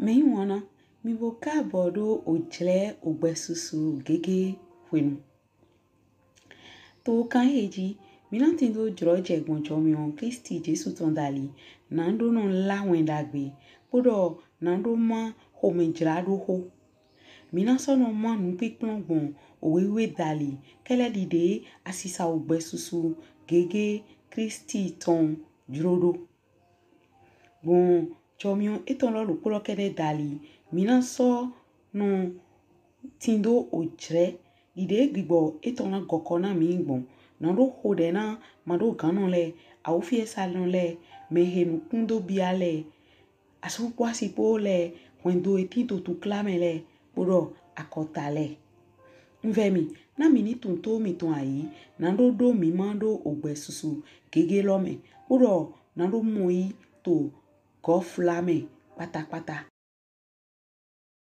Me wana mi boka bodo ojle ogbesusu gege wenu. To kan heji mina tindo droje gbonjo mi on Kristi Jesu tondali nando no la wendagbe podo nando ma ho me jrado ho. Mina sono ma nu pikplon gbon owewe dali kele dide asisa ogbesusu gege Kristi ton drodo. Bon chomion eton lo kolo kede dali mina so no tindo ojre ide gbibo eton na gokona mi gbon na do hode na mado ganon le awufie salon le mehenu kundo biale asu kwasi po le wendo etinto tu klame le podo akota le mvemi na mini tunto mi ton ayi na do mi mando ogbe susu gege lo me podo na do moi to go flame pátápátá.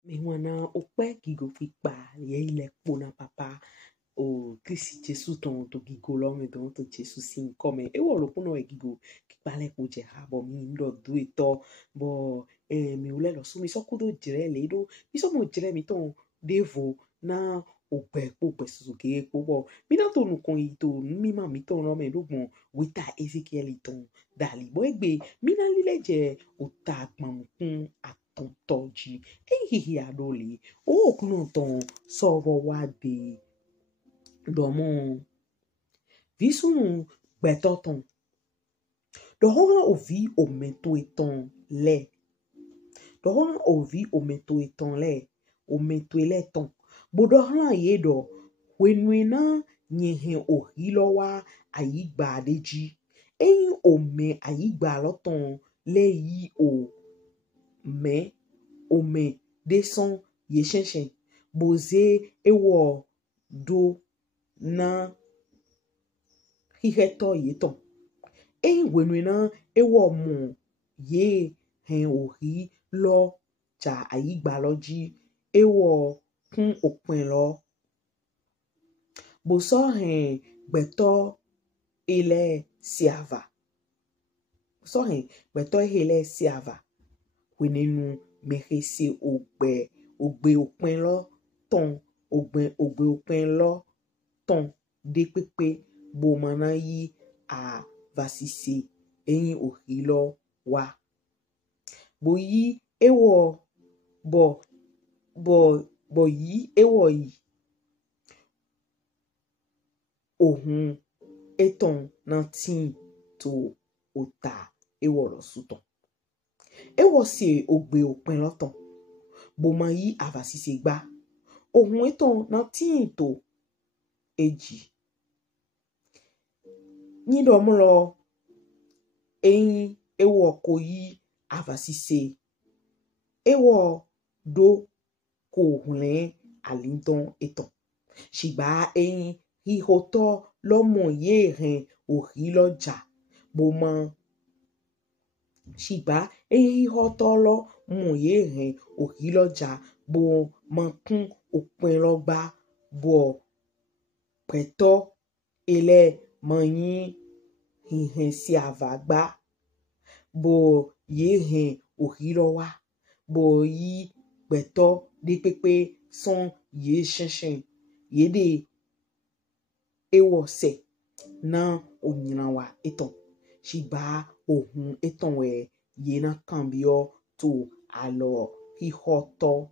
Me wana ope gigo fi pa ye ile pona papa o Kristi Jesu ton to gigo lo me don to Jesu sin come e wo lo pono e gigo ki pale ko je ha bo mi ndo du eto bo mi ule lo so mi so kudo jire le do mi so mo jire mi ton devo na ogbe susu ke po bo mi na to nu kon ito mi ma mi ton lo me do gbon wita Ezekiel ton dali bo egbe mi na lile je o ta gbon kun atontoji ehihi adole o kunu ton soro wa de domo visunu betoton dohona ovi ometo eton le dohona ovi ometo eton le ometo ele ton bodohana yedo wenwena nyehe ohilo wa ayigba deji eyin ome ayigba loton le yi o me ome deson yeshenshen boze ewo do na hiheto yeton eyin wenwena ewo mo ye hen ohi lo ja ayigba loji ewo kun opin lo bo so hen beto ele siava so hen beto ele siava wenenu mehese ogbe opin lo ton ogbe opin lo ton de pepe bo mana yi a vasise eyin ohi lo wa bo yi ewo bo yi ewo yi ohun eton na tin to ota ewo lo suton ewo se ogbe opin lo ton bo ma yi avasise gba ohun eton na tin to eji ni do mo lo eyin ewo ko yi avasise ewo do ko hunle alinton eton shigba eyin hihoto lomo ye hen ohi loja bo ma shigba eyin hihoto lo mo ye hen ohi loja bo ma kun opin lo gba bo peto ele manyin hihen si avagba bo ye hen ohi lo wa bo yi beto de pepe son ye shenshen ye de ewo se na onyina wa eton shigba ohun eton we ye na kambio to alo hihoto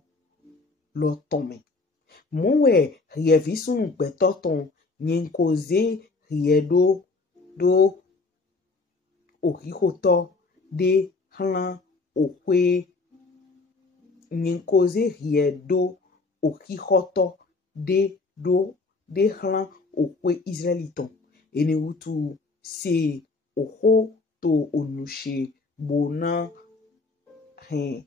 lo tome mowe rievisun betoton nyenkoze riedo do ohihoto de hlan okwe nyenkoze riedo ohihoto de do de hlan okwe Israeliton ene utu se oho to onushe bona hen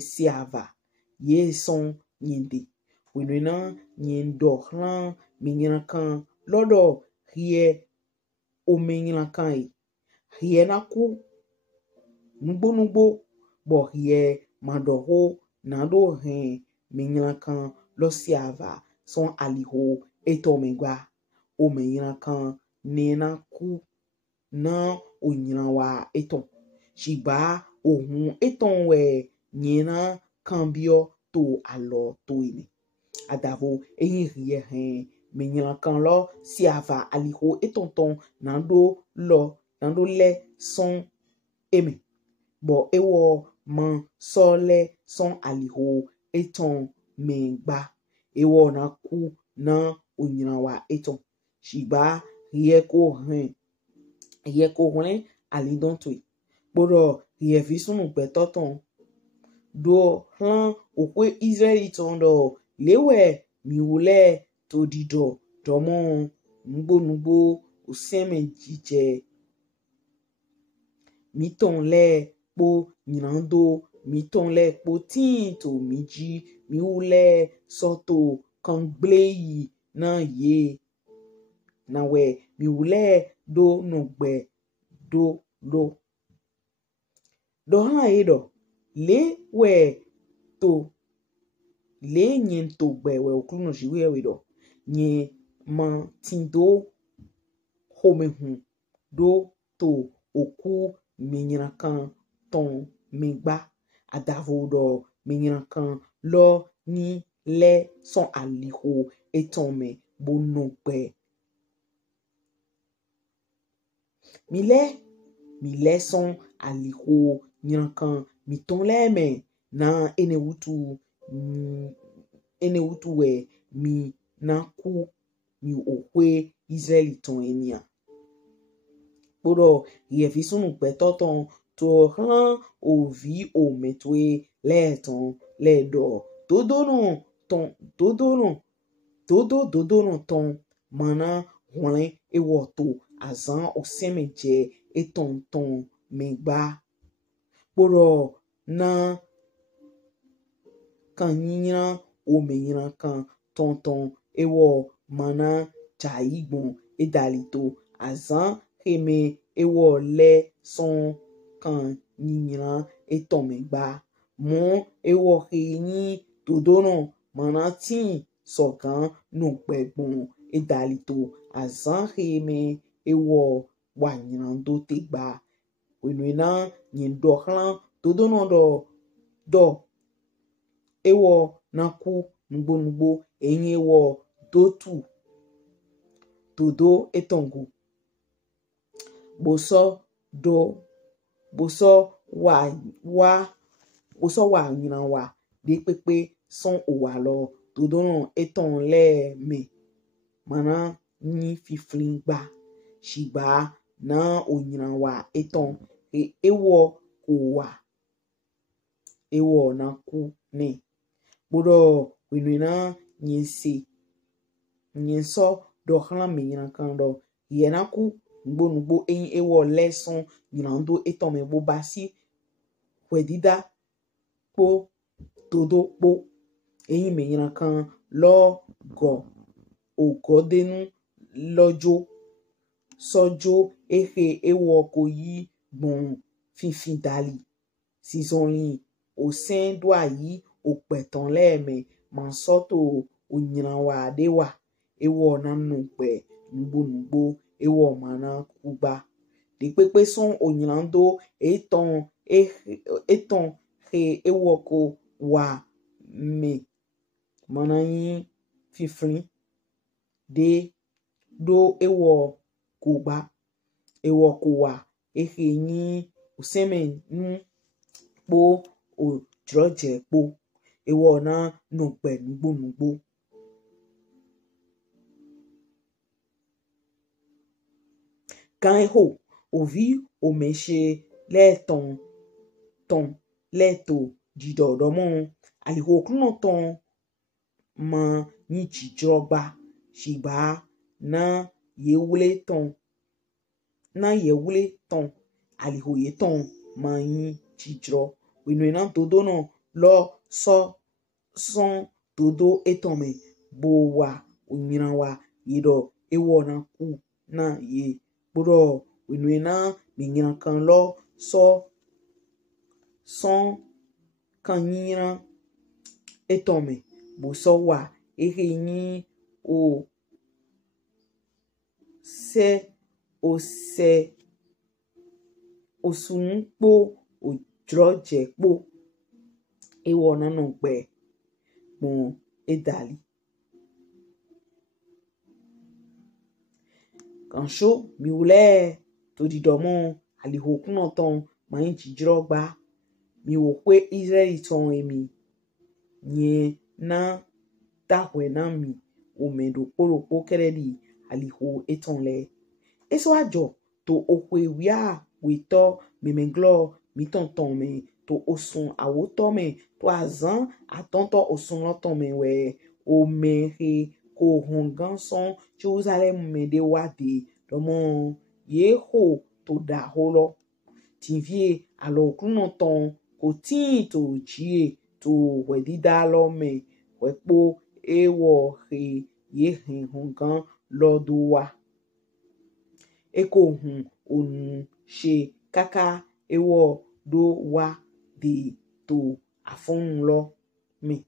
siava ye son nyinde wenena nyendo hlan minyankan lodo rie omenyankan rie naku nugbo bo rie madoho nado hen minyankan lo siava son aliho etomegba omenyankan nenaku na onyinawa eton shigba ohun eton we nyina cambio to alo to ini adavo eyin rie hen me nyina kan lo si ava aliho etonton nando le son eme bo ewo man so le son aliho eton me gba ewo na ku na onyina wa eton shiba rie ko hen ali don to gboro rie vi sunu gbe toton do han okwe Israeli ton do lewe mi wule to dido domo nugbo oseme jije mi ton le po nyinando mi ton le po tin to mi ji mi wule soto kan gblei na ye na we mi wule do no gbe do han edo le we to le nyen to gbe we okunu jiwe we do nye man tindo home hun do to oku menyina kan ton megba adavo do menyina kan lo ni le son aliho eton me bono gbe mi le son aliho nyina kan mi ton le me na ene wutu we mi na ku mi okwe Israeli ton enia gboro yevi sunu gbe toton to han ovi o metwe le ton le do dodo ton mana hwen ewoto azan osemeje eton megba gboro na kan nyina o menyina kan ton ewo mana jaigbon edalito azan heme ewo le son kan nyina eton megba mo ewo ni dodono mana tin sokan no gbegbon edalito azan heme ewo wa nyinando tegba wenwena nyin do hlan dodono do ewo naku nugbo eyin ewo dotu todo etongu boso wa nyina wa de pepe son owa lo dodono eton le me mana ni fiflin gba shigba na onyina wa eton ewo ko wa ewo na ku ne gboro wenwena nyenso do hlan me nyina kan do yena ku nugbo eyin ewo leson nyinando eton me bo basi wedida po todo po eyin me nyina kan lo go ogodenu lojo sojo ehe ewo ko yi gbon fifin dali sizonlin osen do ayi opeton leme mansoto onyina wa dewa ewo nanu pe nugbo ewo mana kuba de pepe son onyinando eton he ewo ko wa me mana yin fifrin de do ewo kuba ewo ko wa ehe yin oseme nu po o droje po ewo na no pe nugbo kan ho ovi o meshe le ton leto jidodomo aliho kluno ton ma ni jijogba shigba na yewule ton aliho ye ton ma yin jijro wenwena dodo no lo son dodo eton me bo wa onyina wa yedo ewo na ku na ye gboro wenwena me nyina kan lo son kan nyina eton me bo so wa ehe yin osunpo droje po ewo nanu gbe bon edali kancho mi ule to di domo ali hokuno ton ma inji drogba mi wo pe Israeli ton emi nye na tahwe na mi o medo poropo keredi ali ho etonle eso ajo to okwe wia weto memenglo mi tonton me to osun awoto me to azan atonto osun loton me we o mere ko hongan son Jerusalem me de wade domo yeho to da holo tivie alo kuno ton ko tin to jie to wedida lo me wepo ewo he ye hongan loduwa eko hun onu she kaka ewo do wa de to afun lo me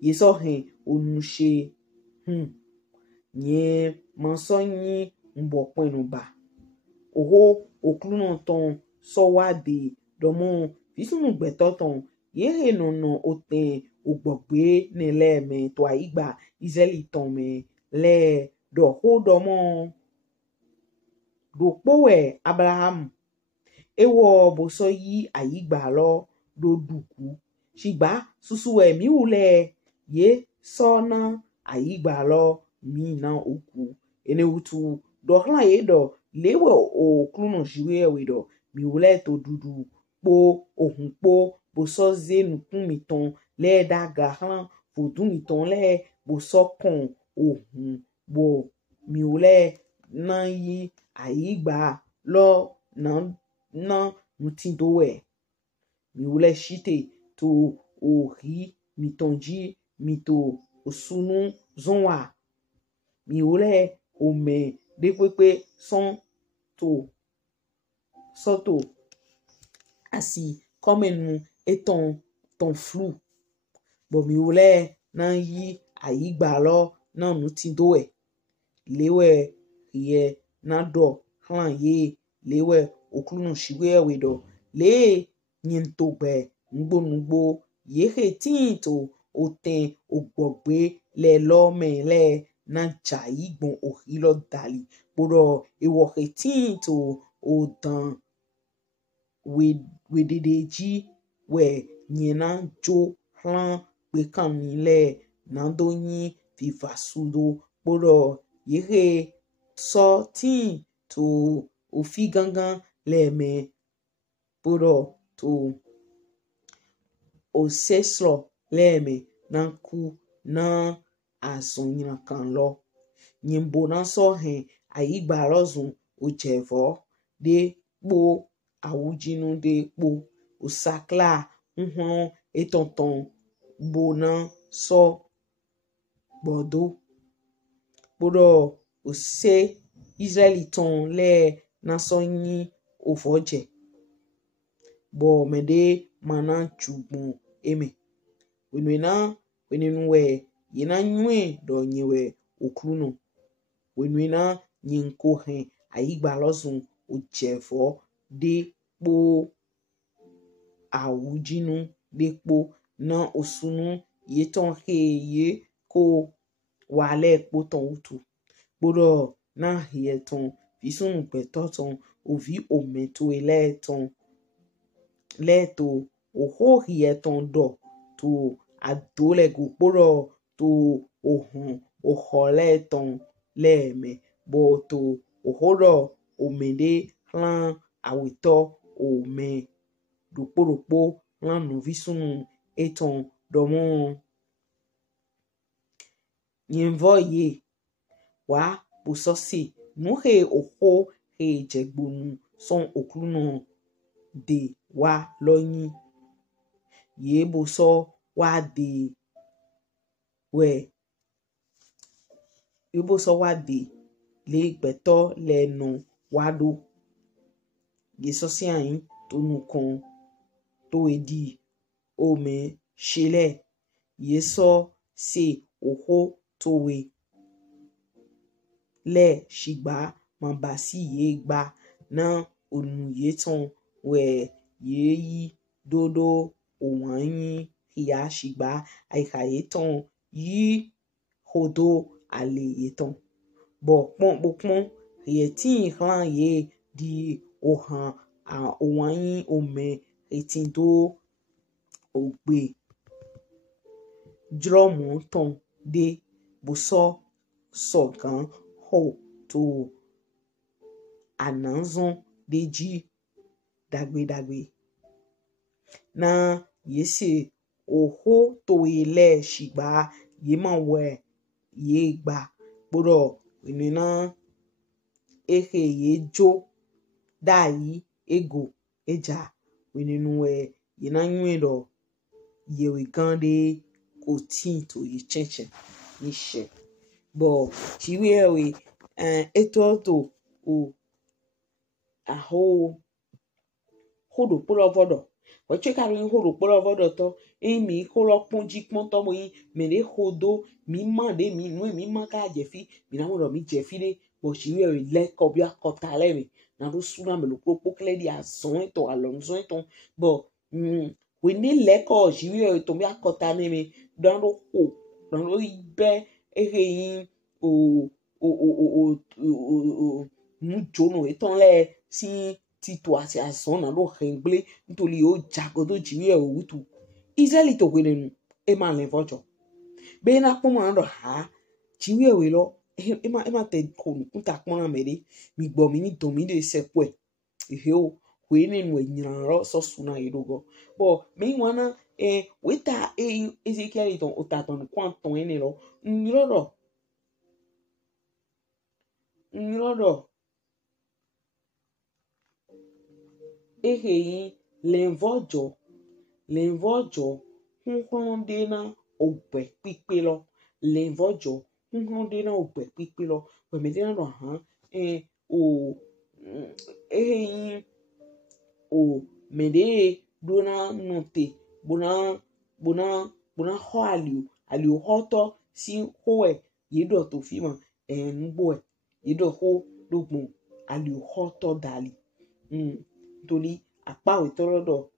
yeso hen onu she nye manso yin mbo penu ba oho okluno ton so wa de domo visunu gbeto ton ye no oten ogbogbe ne le me to aigba Israeli ton me le do ho domo do powe Abraham ewo boso yi aigba lo do duku shigba susu mi ule ye so na aigba lo mi na oku ene utu do hlan ye do lewe okluno jiwe we do mi ule to dudu po ohun po boso zenu kumi ton le daga hlan fodun mi ton le boso kon ohun bo mi ule na yi aigba lo na mutindo we mi ule shite to ohi mi tonji mi to osunu zonwa mi ule ome de pepe son to soto asi comme nous étant ton flou bo mi ule na yi aigba lo na mutindo we lewe ye na do hlan ye lewe okluno shiwe we do le nyinto gbe ngbonugbo ye he tinto oten ogbogbe le lo me le na cha igbon ohilo dali bodo ewo he tinto odan we dedeji we nyina jo hlan pe kan ni le na do yin viva sudo bodo ye he so tin to ofi gangan le me bodo to o seslo le me na ku na azonyina kan lo nyimbo na so hen aigba rozun o jevo de po awujinu de po osakla nhon etonton bona so bodo bodo ose Israeli ton le na so yin ofoje bo mede mana chugbun eme wenenu we yena nywe do nyewe okluno wenena nyinko hen aigba lozun ojevo de po awujinu de po na osunu yeton he ye ko wale po ton utu bodo na hieton visunu petoton ovi ometo eleton leto oho hieton do to adole go poro to ohun oholeton leme bo to ohoro omede hlan awito ome doporopo hlan no visunu eton domo nyinvo ye wa bososi nu he oho he jegbonu son okluno de wa loyin ye boso wa de we ye boso wa de le gbeto lenu wado ye sosi ayin to nu kon to edi ome shele ye so se oho to we le shigba mabasi ye gba na onu ye ton we yeyi dodo owanyi ya shigba aika yeton yi hodo ale yeton bo pon yetin hlan ye di ohan a owanyi ome etin do ogbe dromo ton de boso sogan ho to ananzon deji dagbe na yese oho to ile shigba ye ma we ye gba gboro inina ehe ye jo dai ego eja wininu ye na nwedo ye we gande ko tin to ye chenchen ni she bo chiwe we eto to o aho hodo polo vodo o cheka ri hodo polo vodo to mi ko lo ponji pon to mo yin me de hodo mi ma de mi nu mi ma ka jefi mi na mo mi jefi de bo chiwe we le ko bi akota le mi na do suna me lo popo kle di azon to alonzo to bo we ni le ko chiwe to mi akota ni mi dan do ho dan do ibe yin o mu jono eton le si tito ase azon na do hengle ntoli o jagodo chiwe o wutu izeli to wenenu e ma le vojo be na pon ma ndo ha chiwe we lo e ma te ko nu kunta pon na mere mi gbo mi ni don mi de sepo e o we ni nu enyan ro so suna irogo bo mi wana weta Ezekiel ton otaton kwanton ene lo nrodo eheyin lenvojo hun de na ogbe pipe lo lenvojo hun de na ogbe pipe lo we me de na do han o eheyin o me de dona note bona ho aliu hoto si hoe yedo to fi ma ngbo yedo ho dogbon aliu hoto dali toli apa we torodo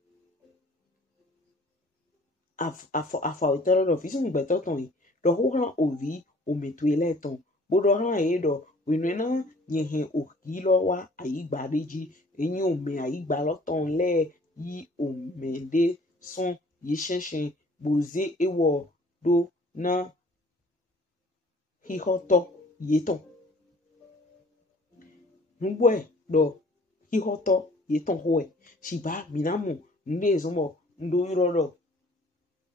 afa we torodo fi sun gbe to ton do ho ran ovi o metu ele ton bodo ran yedo we na yehen o kilo wa ayigba deji eyin o me ayigba lo ton le yi o me de son yi shenchen boze ewo do na hihoto yeton ngwe do hihoto yeton hoe shiba minamu nde zomo ndo iroro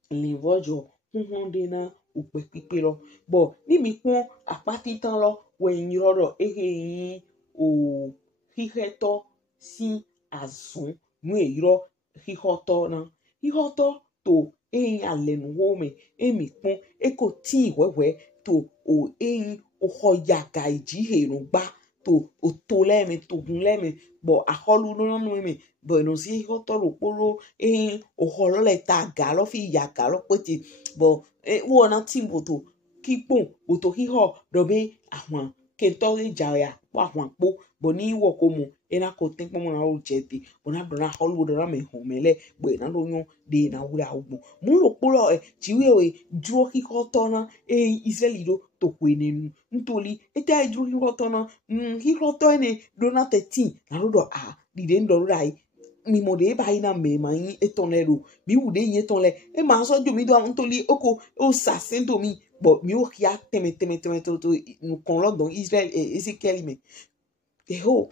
lenvojo hun de na upe pipe lo bo ni mi kun apati tan lo we iroro ehe o hiheto si azun nu iro hihoto na hihoto to alenu home mi kun eko ti wewe to o o hoyaga iji herugba to o to le mi to gun le mi bo aholu no nu mi bo no si hihoto ro polo o holo le ta ga lo fi yaga lo peti bo wo na timbo to kipon o to hiho do be àwọn ke to le jaya wa àwọn po bo ni wo ko mu ena ko tin pon na o jeti bona bona holu do na me homele bo na lo yun de na wura ugbo mu lo polo chiwe we duro hihoto na Israeli do to kwenenu ntoli eta duro hihoto na hihoto ene do na 13 na lo di de ndo rai mi mo de ba ina me ma yin etonero mi wu de yin etonle ma so jo mi do ntoli oko o sasendo mi bo mi o kia teme to kon lo don Israel Ezekiel me ho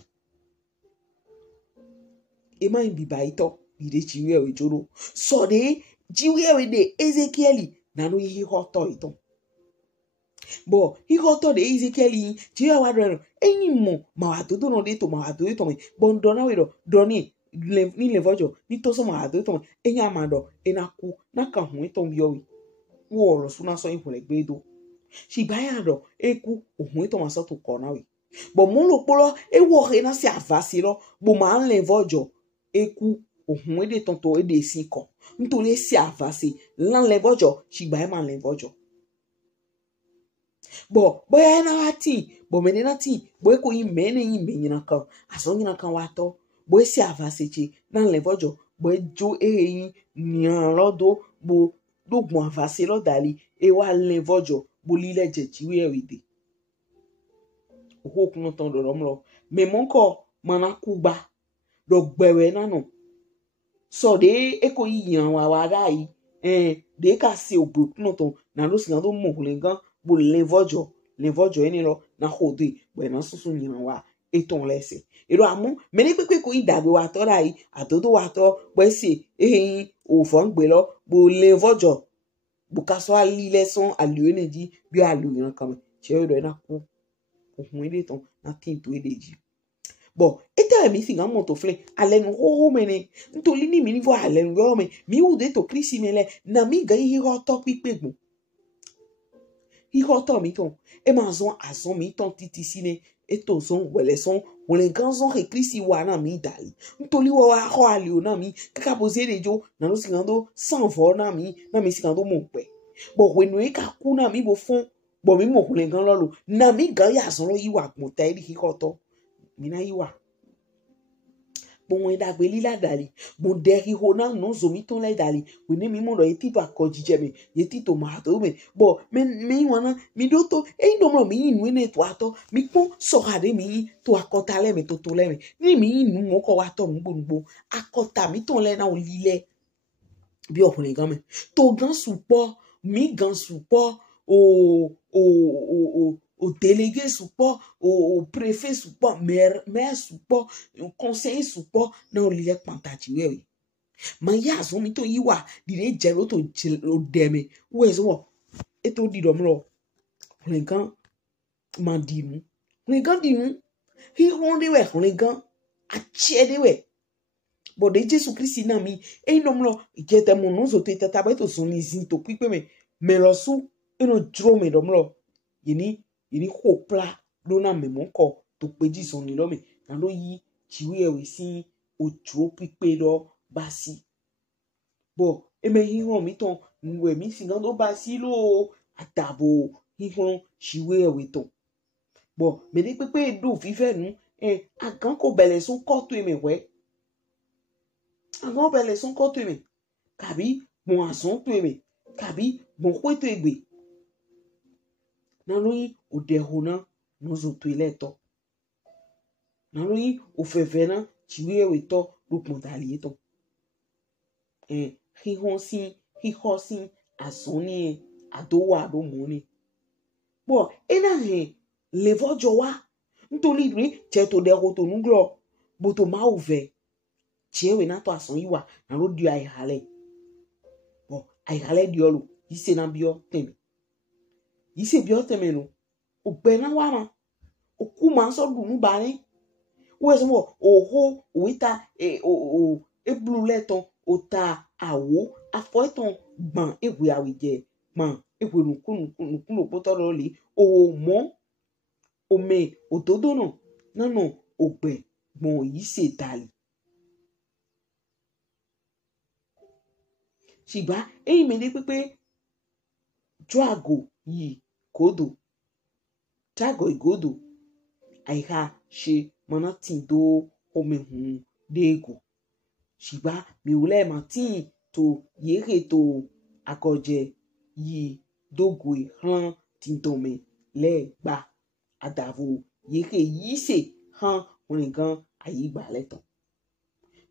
e ma bi ba ito bi de chiwe we joro so de jiwe we de Ezekiel na no hihoto ito bo hihoto de Ezekiel jiwe wa do eyin mo ma wa do no de to ma wa do to me bo ndo na we do ni levojo ni to so ma do to eyin amado enaku na ka hun to bi owi wo oro suna so yin le gbedo si baya do eku ohun to ma so to ko na we bo mo lo polo wo he na si avasi lo bo ma levojo eku ohun de tonto de sin ko ntori si avasi lan levojo si gba ma levojo bo boya na wati bo me na ti bo eko yin me na yin me yin kan aso yin kan wa to boy si avaseche nan le vojo boy jo yin nyan lodo bo do gbon avase lo dali e wa le vojo bo lile jejiwe ewide oho kuno ton do romlo me monko mana kuba do gbewe nanu so de eko yiyan wa dai de ka se ogbo kuno ton na lo si do mo lengan bo le vojo eni lo na hode bo na susu nyan wa eton lese ero amu me ni pepe ko idagbe wa to dai atodo wa to bo se o fon gbe lo bo le vojo bo ka so ali leson alu energy bi alu yan kan che do na ku ohun ile ton na tin to edeji bo eta mi singa moto fle alenu ho mene ntoli ni mi ni vo alenu yo me mi u de to krisi mele na mi ga yi ho to pipegbo hi ho to mi ton e ma zon azon mi ton titi sine eto zon wele son wele ganzon re krisi wa na mi dali ntoli wa ho ali o na mi kaka pose dejo na no singa do san vo na mi singa do mo pe bo we no e ka ku na mi bo fun bo mi mo kule gan lolo na mi gan ya son lo yi wa gbon ta ri ko to mi na yi wa bon we da gbe lila dali bon de ri ho na no zo mi ton le dali we ne mi mo lo eti to akojije me yeti to ma to me bo me wana mi do to e ndo mo mi inu ne to ato mi pon so ade mi to akota le me to le me ni mi inu mo ko wa to ngbo akota mi ton le na o lile bi okunrin gan me to gan supo mi gan supo o délégué support, au préfet support, maire support, au conseiller support, na o lile pantachi we. Ma ya zo mi to yiwa, dire jelo to deme. We zo eto di domlo. Rengan mandinu. Rengan dinu. Hi honde we rengan a chede we. Bo de Jesu Christi na mi e nomlo jete mo no zo te tata to soni zin to pipe me lo su eno drome domlo. Yini hopla lona me monko to peji soni lo me na lo yi chiwe we si ojo pipe lo basi bo eme hi hon mi ton we mi singan do basi lo atabo hi hon chiwe we ton bo me de pepe do vive nu agan ko bele son ko to me we agan bele son ko to me kabi mon ason to me kabi bon ko to egbe na lo yi o de hona no zo to ile to na lo yi o fefe na chiwe we to lo pon dali to hi hosin asoni adowa do moni bo ena le vojo wa ntoli ri che to de ko to nuglo bo to ma ove chiwe na to ason yiwa na lo di ai hale bo ai hale di olu ise na bio temi ise bio temi no o gbe na wa ma o ku ma so dunu ba ni we so mo oho wita e blue leton o ta awo afoiton gban ewe awije gban ewe nukunu poto lo le o mo o me ododo no na no ogbe gbon yi se dali siba e me de pepe joago yi kodo tago igodo aiha she mana tin do omehun dego siba mi ule matin to yere to akoje yi dogwe han tintome le gba adavo yere yise han oringan ayigba leton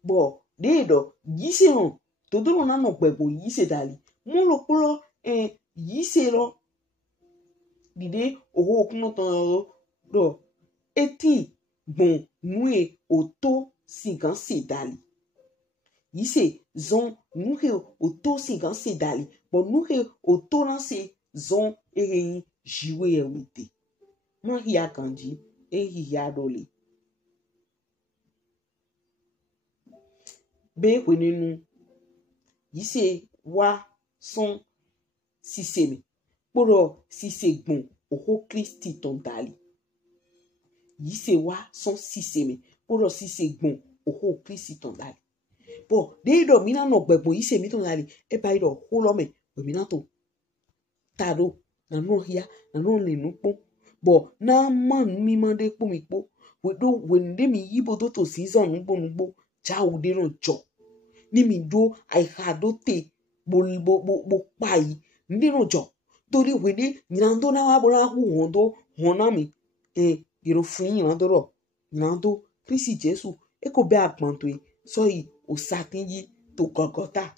bo dedo yise hon to do na no pebo yise dali mo lo polo yise lo dide owo okuno ton do eti bon nue oto sigan se dali yise zon nuhe oto sigan se dali bon nuhe oto na se zon jiwe ewite ma hiya kanji hiya dole be kwenenu yise wa son siseme poro sise gbon oho Kristi ton dali yise wa son siseme poro sise gbon oho Kristi ton dali bo de do mina no gbegbo yise mi ton dali e ba ido holo me we mina to tado na no hia na no le no po bo na man mi mande po mi po wende mi yibo do to season nugbo ja ude no jo ni mi do ai ha do te bo pai ndi no jo tori wende nyando na wa bora hu hondo mi giro fun nyando ro nyando Kristi Jesu eko be agbanto so yi o satinji to Golgotha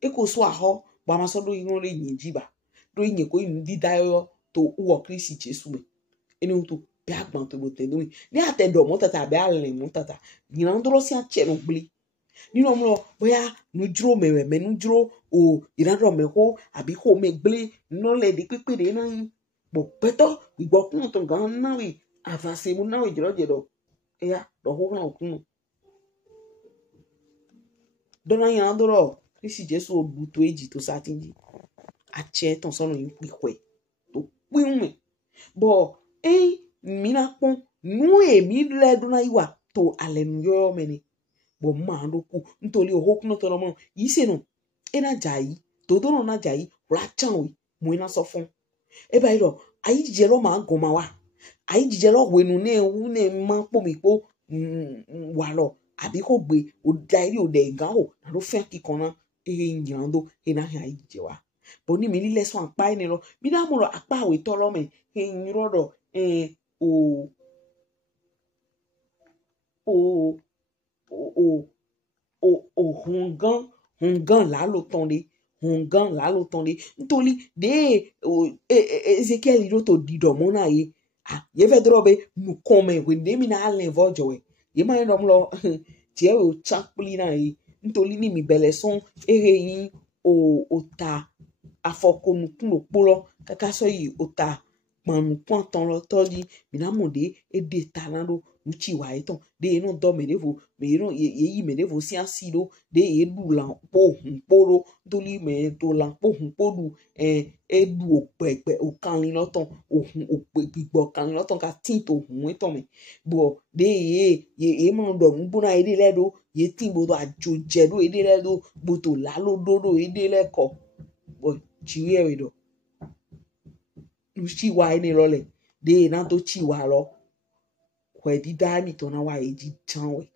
eko so aho ba ma so do yin re yin jiba do yin ko yin di dayo to uwo Kristi Jesu me eni to be agbanto bo te do ni atendo mo tata be alen mo tata nyando ro si a che no gble ni no mo boya nu dro me nu dro o irado me ho abi ho me gble no le di pepe de na bo peto igbo kun to gan na wi avance mu na wi jero ya do ho na okun dona nyando ro Kristi Jesu obuto eji to satinji a che ton so no yin pikwe to pinme bo mina pon nu mi le dona iwa to alenuyo meni bo ma ndo ku ntoli o hokun to no yise no ena jai to do no na jai ra chan wi mo ina so fun e ba iro ayi jijelo ma goma wa ayi jijelo wenu ne wu ne ma po mi po wa lo abi ko gbe o dairi o de gan o na lo fe ki kan na nyando ena ha ije wa bo ni mi ni lesson apa ni lo mi da mo lo apa we to lo me nyiro do hungan la lo tonde ntoli de Ezekiel ro to dido mo na ye ye fe drobe mu come we de mi na alen vojo we ye ma no mlo tie o chapuli na ye ntoli ni mi bele son yin ta afokonu kun opolo kaka so yi ota panu ponton lo toji mi na mo de ede talando uchi wa iton de no do merevo me no ye merevo si asido de edu la po hunporo doli me to la po hunpodu edu opepe o kanlin loton ohun ope gbigbo kanlin loton ka tin to hun iton me bo de ye mo do mu na ede ledo ye tin bo do ajoje do ede ledo bo to la lo dodo ede leko bo chiwe we do uchi wa ni lole de na to chi wa lo di dani to na wa eji chanwe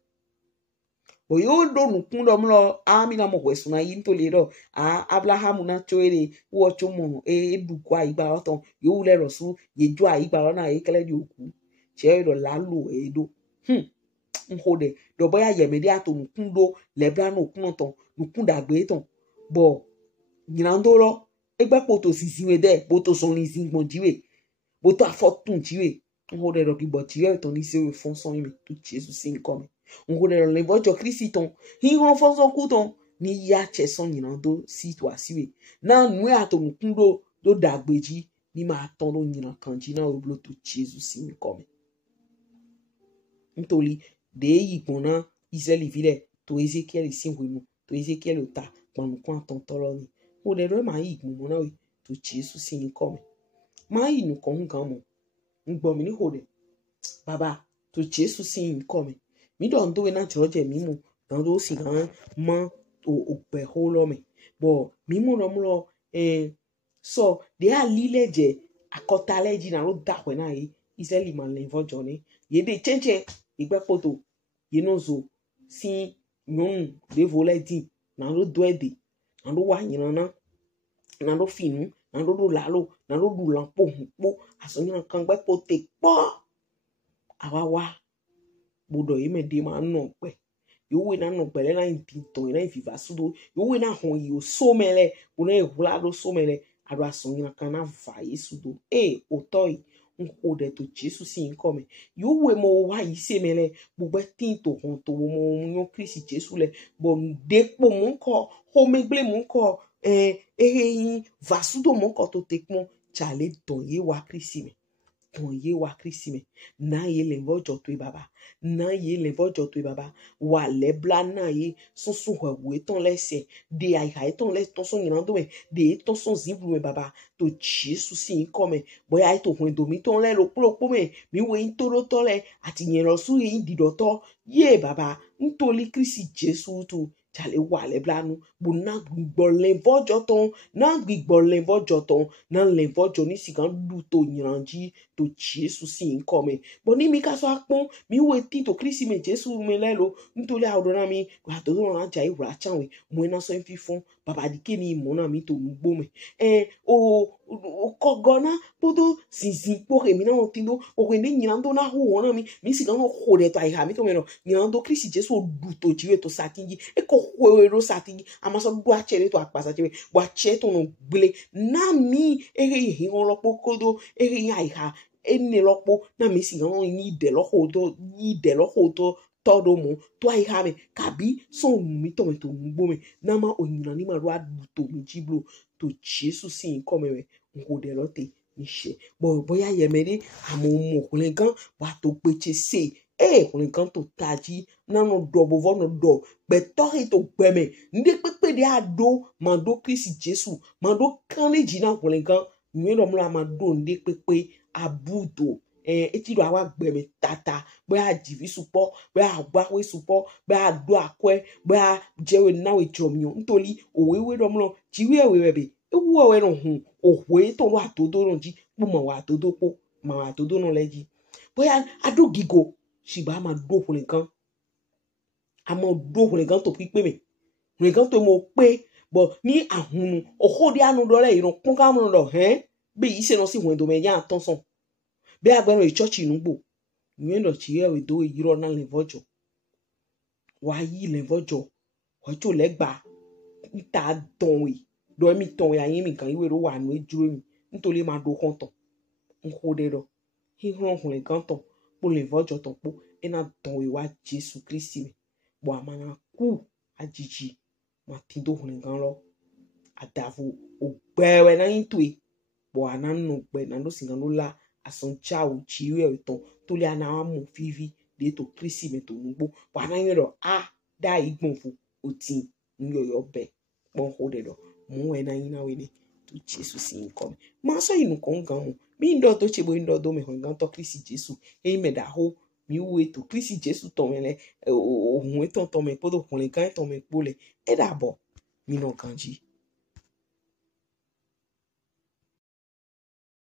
o yo do nukun do mlo ami na mo wesu na yin to le do Abraham na choere wo chomo edukwa igba oton yo le rosu yeju igba na ekele di oku che do lalu edo nhode do boya yemede ato nukun do lebra no kun ton nukun dagbe ton bo nyirando lo egbe poto sisiwe de poto sonrin singbon jiwe boto afotun jiwe on de roki botiwe ton ise we fonson imi to Jesus sin come on de le vojo Kristi ton hi ron fonson ku ton ni ya che son nyirando si to asiwe na nu ato nukun do dagbeji ni ma ton do nyiran kanji na oblo to Jesus sin come ntoli de yipona Israeli vile to Ezekiel sin wenu to Ezekiel ota ponu kon ton tolo ni o de ro ma yi mo na we to Jesus sin come ma yi nu kon gan mo ngbo mi ni hode baba to Jesus sin come mi don do we na troje mi mo dan do si gan mo o pe ho lo me bo mi mo no mo so de a lileje akotaleji na lo da we na yi Israeli man le vojo ni ye de chenche igbe poto ye no zo si nyun de voledi na lo doede na lo wa yin na lo finu na lo lalo na lo du lampo po asonyin kan gbe pote po awawa bodo yime de ma no pe yo we na no pe le na intinto na ifiva sudo yo we na hon yo so mele una ehula do so mele ado asonyin kan na va yesudo otoi nko de to Jesus sin come yo we mo wa ise mele gbogbo tinto hon to mo yo Kristi Jesus le bo depo mo ko ho megble mo ko vasudo mo ko to tekmo chale ton ye wa Kristi me ton ye wa Kristi me na ye le vojo to baba na ye le vojo to baba wa le bla na ye sunsun we ton lese de ai ha ton le ton son nyando me de ton son ziblu me baba to Jesus sin come boya ai to hun do mi ton le lo plopo me mi we intoro to le ati yen lo su yin didoto ye baba ntoli Kristi Jesus to jale wale blanu bu na gbigbo lenvo joton na gbigbo lenvo joton na lenvo joni si kan du to nyanji to Jesu si nkome bo ni mi ka so apon mi wo ti to Kristi me Jesu me lelo ntole awdona mi wa to do na jai ra chanwe mo na so fifun baba dike ni mo na mi to nugbo me o kogona bodo sinsin po ke mi na tindo o ke ni nyando na ho wona mi si kan ho de to ai ha mi to me no nyando Kristi Jesu du to jiwe to satingi e ko ho satingi amaso do a chere to apasa chere bo a che to no gbele na mi ere hin olopo kodo ere ai ha eni lopo na mi si kan ni de lo ho to todo mo to ai ha me kabi so mi to ngbo me na ma onyina ni ma ro adu to mi jiblo to Jesu si nko me ngo de lote níṣẹ́ bóyá yẹmẹrí àmọ́ ọmọ ọkùnrin kan wà tó pété ṣe ọkùnrin kan tó tají nánú dọ̀bọ̀ vọ́nà dọ̀ gbẹ̀tọ́rì tó gbẹ̀mẹ̀ ndé pépé de àdó máa dó Kristi Jésù máa dó kánléjì náà ọkùnrin kan ìwé lọ́múra máa dó ndé pépé àbúdò etí lọ àwa gbẹ̀mẹ̀ tata bóyá àjìví supọ̀ bóyá àgbáwé supọ̀ bóyá àdó àkọ́ bóyá jẹ́wé náà ìjọmìíràn nítorí òwe lọ́múra jíwé ẹ̀wé rẹ̀ bẹ̀ ewu ọ̀wẹ́ náà hùn òwe tó wà tó dó náà jí pò mọ̀ wà tó dó pò mà wà tó dó náà lẹ́jì bóyá adógìgò ṣùgbọ́n a máa dó ọkùnrin kan tó pípé mi ọkùnrin kan tó mọ̀ pé bọ̀ ní àhùnù ọ̀hóde àánú dọ́lẹ̀ ìran kún ká mọ̀ lọ bí yìí ṣe lọ sí ìwọ̀n ìdòmẹ̀ yá àtọ́sàn bí agbẹ́rún ìchọ́ọ̀chì ìnúgbò ìwọ̀n ìdọ̀ tí ẹ̀rọ ìdó ìyírọ̀ náà lẹ́vọ́jọ́ wà á yí lẹ́vọ́jọ́ ọjọ́ lẹ́gbàá níta dọ̀wẹ̀ dọ̀ẹ́mí tọ̀wẹ̀ ayé mi kan ìwé ló wà ní ejúwe mi nítorí máa do kàn tán nhóde lọ híhùn ọkùnrin kan tán kó lẹ́vọ́jọ́ tán pọ̀ ẹ̀ náà dọ̀wẹ̀ wá Jésù Kristi mi bọ̀ àmàlà kú àjèjì máa ti dó ọkùnrin kan lọ àdàfo ògbẹ́wẹ́ náà ń tó e bọ̀ àná nù gbẹ̀ náà ló sì kan ló la àsànjá òjìwé ìtàn tó lé àná àmú fífi lẹ́tọ̀ Kristi mi tó ń gbó bọ̀ àná yẹn lọ dá ìgbọ̀n fún òtí ń yọ̀yọ̀ bẹ̀ pọ́n hóde lọ mú ẹ̀ náà yín náà wẹ̀ ní tó Jésù sì ń kọ́ mi máa sọ ìnù kan gan mu bí ń dọ̀ tó ṣe bó ń dọ̀ tó mẹ́hàn gan tọ́ Kristi Jésù ẹ̀yìn mẹ́ta hó mi wú ètò Kristi Jésù tọ̀ mẹ́ lẹ òhun ètò tọ̀ mẹ́ kpọ́dọ̀ ọkùnrin kan tọ̀ mẹ́ kpó lẹ ẹ̀ dà bọ̀ mí náà kan jí.